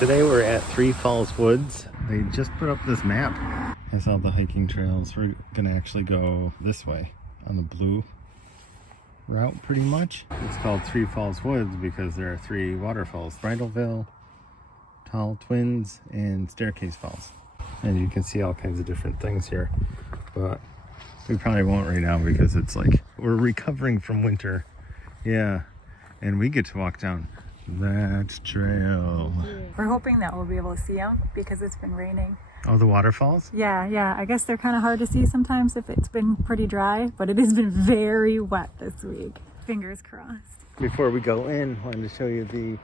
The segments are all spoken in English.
Today we're at Three Falls Woods. They just put up this map. Has all the hiking trails. We're gonna actually go this way on the blue route pretty much. It's called Three Falls Woods because there are three waterfalls: Bridalveil, Tall Twins, and Staircase Falls. And you can see all kinds of different things here, but we probably won't right now because it's like we're recovering from winter. Yeah, and we get to walk down that trail. We're hoping that we'll be able to see them because it's been raining. Oh, the waterfalls? Yeah. I guess they're kind of hard to see sometimes if it's been pretty dry, but it has been very wet this week. Fingers crossed. Before we go in, I wanted to show you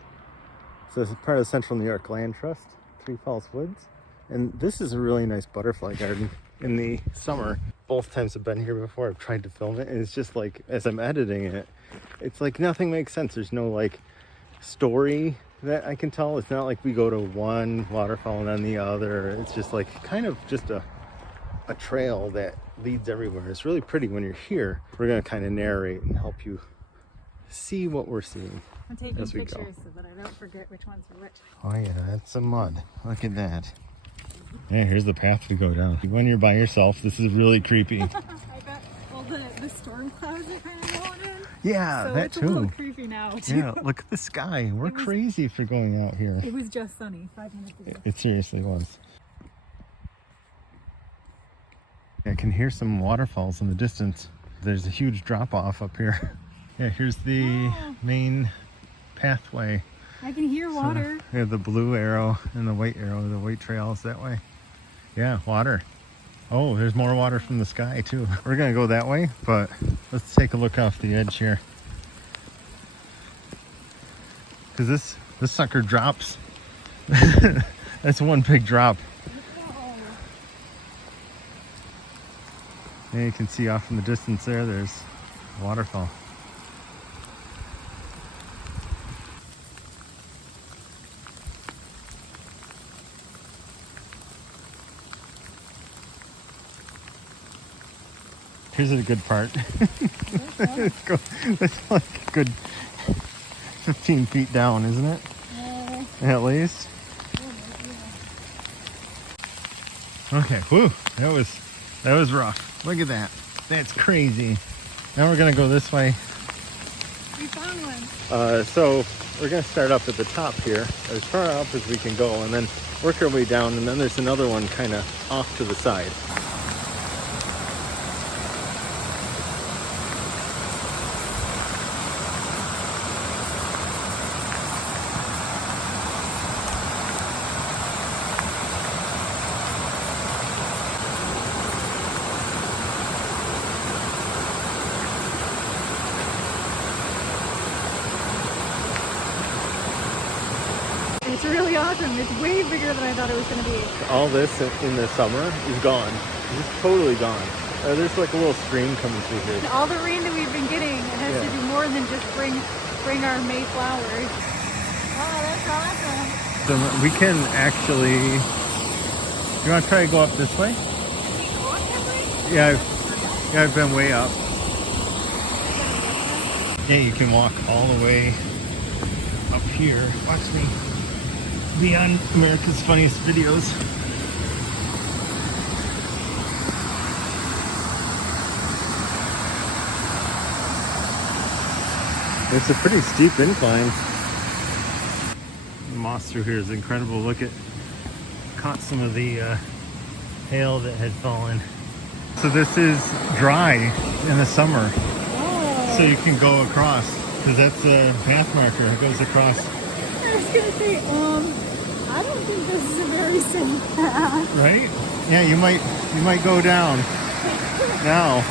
so this is part of the Central New York Land Trust, Three Falls Woods. And this is a really nice butterfly garden in the summer. Both times I've been here before, I've tried to film it, and it's just like, as I'm editing it, it's like nothing makes sense. There's no like story that I can tell. It's not like we go to one waterfall and then the other. It's just like kind of just a trail that leads everywhere. It's really pretty when you're here. We're gonna kind of narrate and help you see what we're seeing. I'm taking as we pictures go. so that I don't forget which ones are which. Oh yeah, that's some mud. Look at that. Yeah, here's the path we go down. When you're by yourself, this is really creepy. I bet all the storm clouds are kind of going in. Yeah, so that it's too. a little creepy now too. Yeah, look at the sky. We're crazy for going out here. It was just sunny 5 minutes ago. It seriously was. I can hear some waterfalls in the distance. There's a huge drop off up here. Yeah, here's the main pathway. I can hear water. So, yeah, the blue arrow and the white trail is that way. Yeah, water. Oh, there's more water from the sky too. We're gonna go that way, but let's take a look off the edge here. Cause this sucker drops. That's one big drop. And you can see off in the distance there's a waterfall. Here's a good part. It's like a good 15 feet down, isn't it? At least. Okay, whew, that was rough. Look at that. That's crazy. Now we're gonna go this way. We found one. So we're gonna start up at the top here, as far up as we can go, and then work our way down, and then there's another one kind of off to the side. It's really awesome. It's way bigger than I thought it was going to be. All this in the summer is gone. It's totally gone. There's like a little stream coming through here. And all the rain that we've been getting has to do more than just bring our May flowers. Oh, that's awesome. So we can actually... You want to try to go up this way? Yeah, I've been way up. Yeah, you can walk all the way up here. Watch me. Be on America's Funniest Videos. It's a pretty steep incline. The moss through here is incredible. Look at, caught some of the hail that had fallen. So this is dry in the summer. Oh. So you can go across, because that's a path marker. It goes across. I was going to say, I don't think this is a very safe path. Right? Yeah, you might go down now.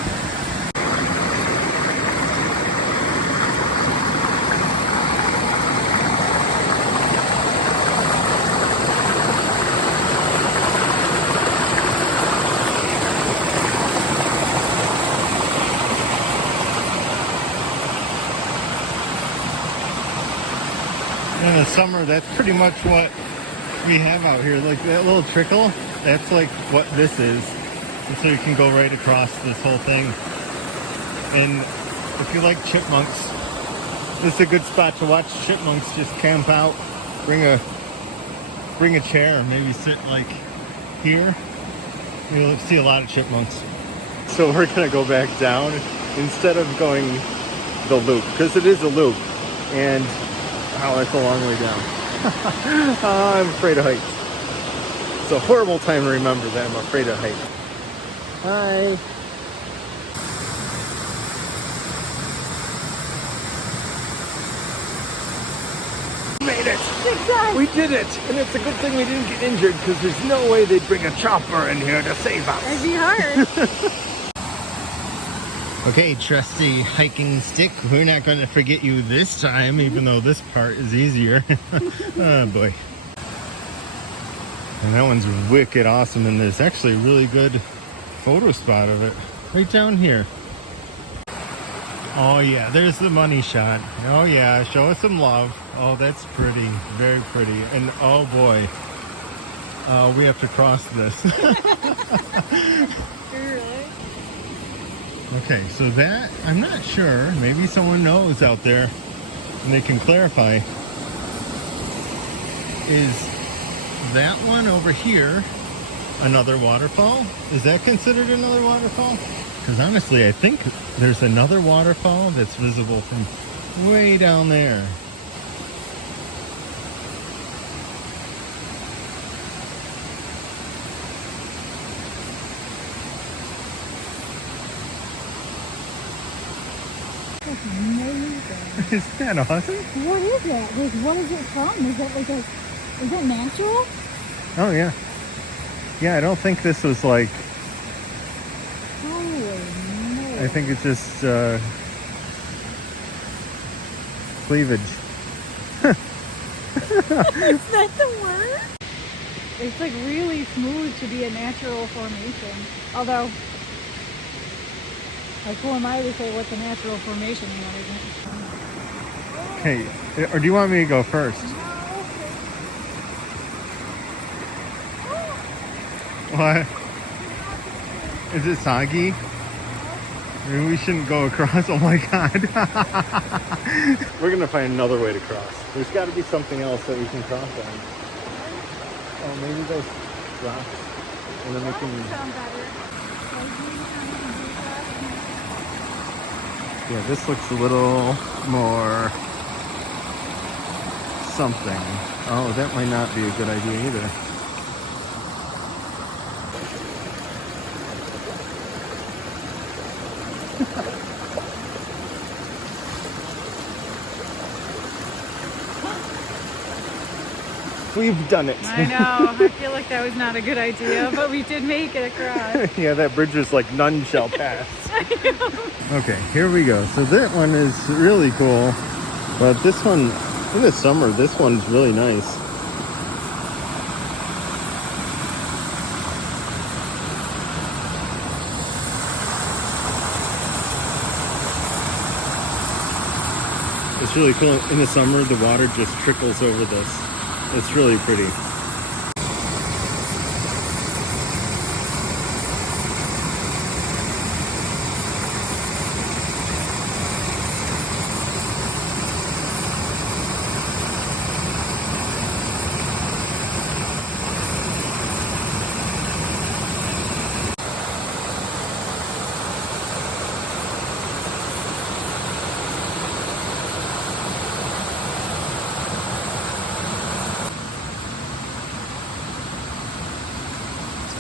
In the summer, that's pretty much what we have out here. Like that little trickle, that's like what this is. And so you can go right across this whole thing. And if you like chipmunks, this is a good spot to watch chipmunks just camp out. Bring a bring a chair, maybe sit like here. You'll see a lot of chipmunks. So we're gonna go back down instead of going the loop, because it is a loop, and wow, that's a long way down. I'm afraid of heights. It's a horrible time to remember that I'm afraid of heights. Hi. Made it! We did it! And it's a good thing we didn't get injured, because there's no way they'd bring a chopper in here to save us. It'd be hard. Okay, trusty hiking stick, we're not going to forget you this time, even though this part is easier. Oh boy. And that one's wicked awesome, and there's actually a really good photo spot of it right down here. Oh yeah, there's the money shot. Oh yeah, show us some love. Oh, that's pretty, very pretty. And oh boy, we have to cross this. Really? Okay, so that, I'm not sure, maybe someone knows out there and they can clarify. Is that one over here another waterfall? Is that considered another waterfall? Because honestly, I think there's another waterfall that's visible from way down there. That's amazing. Isn't that awesome? What is it? Like, what is it from? Is it like a, is it natural? Oh yeah. Yeah, I don't think this was like, Holy moly. I think it's just cleavage. Is that the word? It's like really smooth to be a natural formation. Although, like, who am I to say what's a natural formation and what isn't? Okay, or do you want me to go first? What? Is it soggy? Maybe we shouldn't go across. Oh my god. We're gonna find another way to cross. There's got to be something else that we can cross on. Oh, maybe those rocks. And then we can... Sound better. Yeah, this looks a little more something. Oh, that might not be a good idea either. We've done it. I know. I feel like that was not a good idea, but we did make it across. Yeah, that bridge was like none shall pass. Okay, here we go. So that one is really cool, but this one, in the summer, this one's really nice. It's really cool. In the summer, the water just trickles over this. It's really pretty.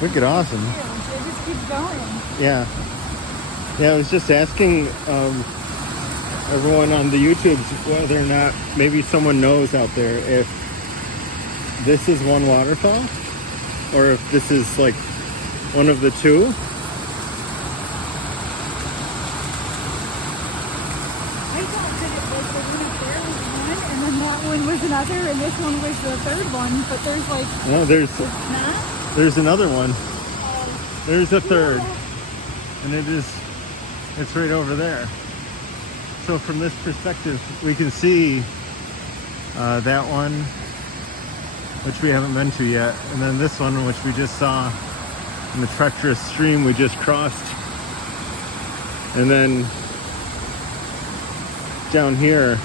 Wicked awesome. It just keeps going. Yeah. Yeah, I was just asking everyone on the YouTubes whether or not maybe someone knows out there if this is one waterfall or if this is like one of the two. I thought that it was the one up there was one, and then that one was another, and this one was the third one, but there's like... No, there's not? There's another one. There's a third. And it's right over there. So from this perspective, we can see that one, which we haven't been to yet. And then this one, which we just saw in the treacherous stream we just crossed. And then down here,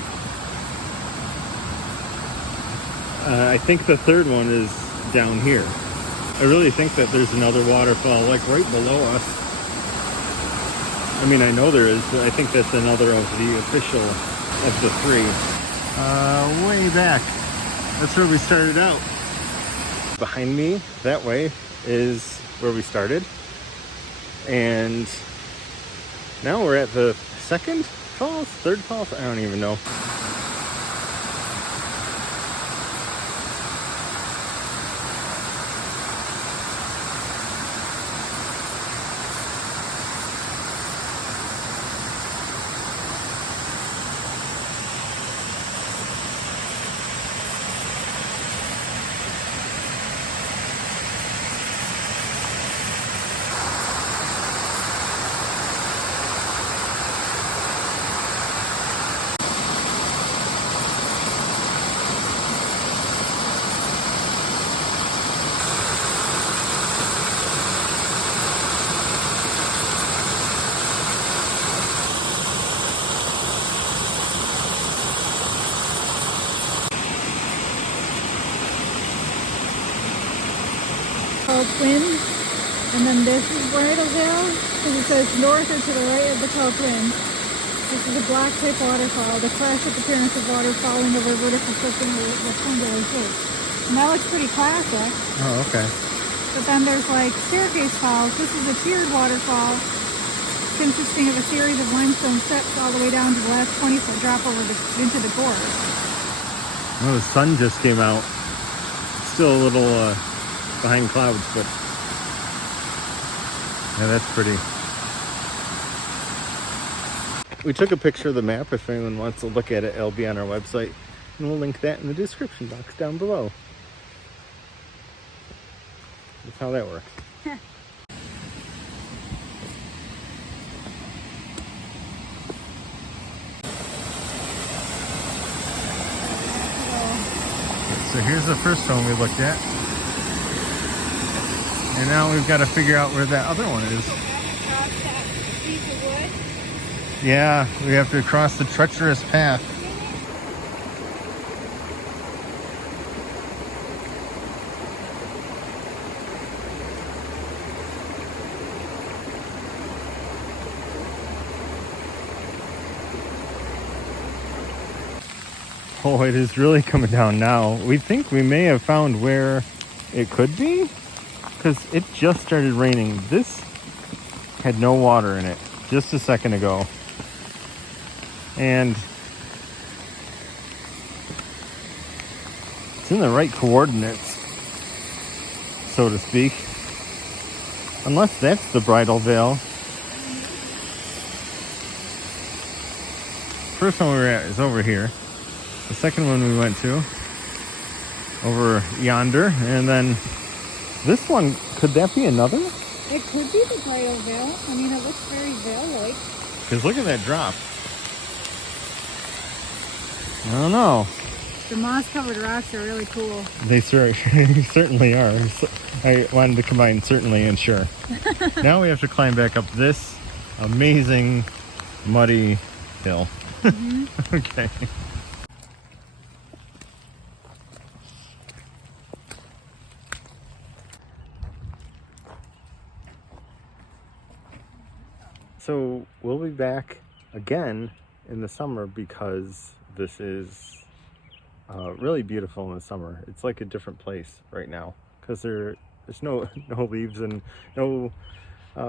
I think the third one is down here. I really think that there's another waterfall like right below us. I mean, I know there is, but I think that's another of the official of the three. Way back. That's where we started out. Behind me, that way, is where we started. And now we're at the second falls, third falls, I don't even know. Twins, and then this is Bridalville, because it says north or to the right of the Tall Twins. This is a black type waterfall, the classic appearance of water falling over vertical cliff in a rectangular shape. And that looks pretty classic. Oh, okay. But then there's like Syracuse Falls. This is a tiered waterfall consisting of a series of limestone steps all the way down to the last 20-foot drop into the gorge. Oh, the sun just came out. Still a little behind clouds, but yeah, that's pretty. We took a picture of the map. If anyone wants to look at it, it'll be on our website, and we'll link that in the description box down below. That's how that works. So here's the first one we looked at. And now we've got to figure out where that other one is. Yeah, we have to cross the treacherous path. Oh, it is really coming down now. We think we may have found where it could be, because it just started raining. This had no water in it just a second ago. And it's in the right coordinates, so to speak. Unless that's the Bridal Veil. First one we were at is over here. The second one we went to, over yonder. And then this one, could that be another? It could be the Bridal Veil. I mean, it looks very veil-like. Because look at that drop. I don't know. The moss-covered rocks are really cool. They certainly are. I wanted to combine certainly and sure. Now we have to climb back up this amazing muddy hill. Mm-hmm. Okay. So we'll be back again in the summer because this is really beautiful in the summer. It's like a different place right now because there's no leaves and no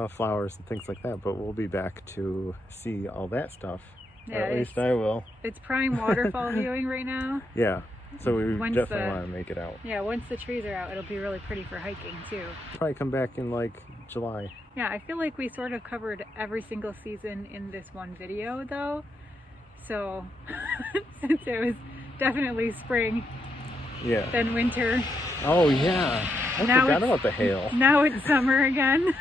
flowers and things like that. But we'll be back to see all that stuff. Yeah, at least I will. It's prime waterfall viewing right now. Yeah. So we definitely want to make it out. Yeah, once the trees are out, it'll be really pretty for hiking too. Probably come back in like July. Yeah, I feel like we sort of covered every single season in this one video though. So since it was definitely spring, yeah, then winter. Oh yeah, I forgot about the hail. Now it's summer again.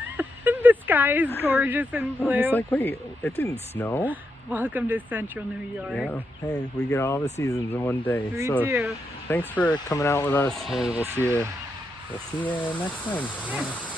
The sky is gorgeous and blue. It's like, wait, it didn't snow? Welcome to Central New York. Yeah, hey, we get all the seasons in one day. We do. Thanks for coming out with us, and we'll see you next time. Yeah.